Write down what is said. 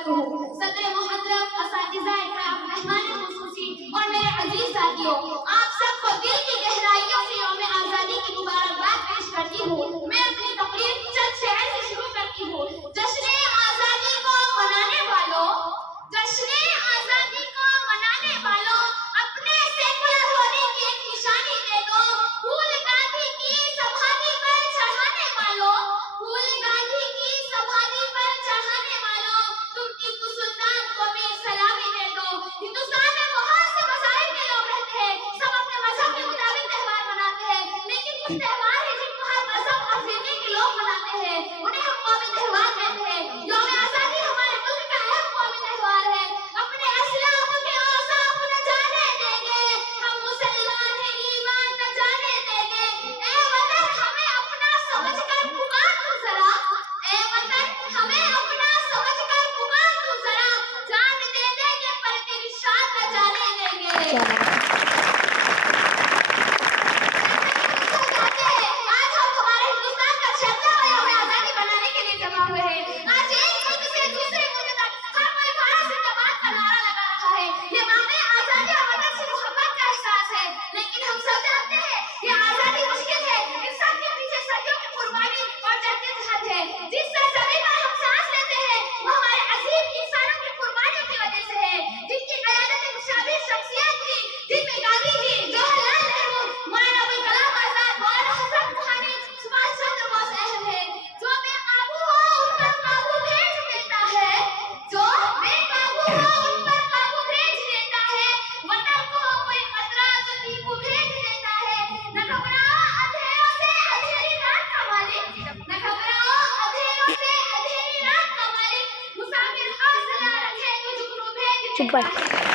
वबरकातुहू। सदर मुहतरम असातिज़ा इकराम, मेहमान खुसूसी और मेरे अजीज साथियों, आप सबको दिल की गहराइयों से यौम आज़ादी की मुबारकबाद पेश करती हूँ। मैं अपनी तकरीर चंद शेर से शुरू करती हूँ। जश्न आज़ादी को मनाने वालों, जश्न आज़ादी को मनाने वालों, अपने सेकुलर होने की एक निशानी दे दो। फूल गांधी की समाधि पर चढ़ाने वालों, फूल गांधी की समाधि पर चढ़ाने वालों, तुम टीपू सुल्तान को भी सलामी दे दो। हिंदुस्तान में बहुत से मज़ाहिब के लोग रहते हैं, सब अपने मजहब के मुताबिक त्योहार मनाते हैं, लेकिन कुछ त्योहार है जिनको हर मजहब और फिरके के लोग मनाते हैं, उन्हें हम कौमी त्योहार कहते हैं। यौम आज़ादी हमारे मुल्क का अहम कौमी त्योहार है। अपने असलाफ के औसाफ न जाने देंगे, हम मुसलमान हैं, ईमान न जाने देंगे। ए वतन हमें अपना समझकर पुकार तू जरा, ए वतन हमें अपना समझकर पुकार तू जरा, जान दे देंगे पर तेरी शान न जाने देंगे। आज हम हमारे हिंदुस्तान का झंडा यौम आज़ादी बनाने के लिए जमा हुए हैं। आज एक मुल्क से दूसरे मुल्क तक हर कोई भारत जिंदाबाद का नारा लगा रहा है। ये मांगे आजादी और वतन से मोहब्बत का एहसास है, लेकिन हम सब जानते हैं ये आजादी मुश्किल है। इंसान के पीछे सदियों की कुर्बानी और जद्दोजहद है। जिस सरजमीन पर हम सांस लेते हैं वो हमारे अजीम इंसानों की कुर्बानियों की वजह से है, जिनकी क़यादत में मुशाबिह शख्सियत थी, जिनमें गांधी जी, जवाहरलाल नेहरू, मौलाना अबुल कलाम आजाद, मौलाना हसन रुहानी, सुभाष चंद्र बोस अहम है। जो बेकाबू हो उन पर काबू भेज देता है, जो बेकाबू हो उन पर काबू भेज देता है। वतन को कोई खतरा तो टीपू भेज देता है। न घबराओ अंधेरों से अंधेरी रात का मालिक, न घबराओ अंधेरों से अंधेरी रात का मालिक, मुसाफिर हौसला रखे तो जुगनू भेज देता है।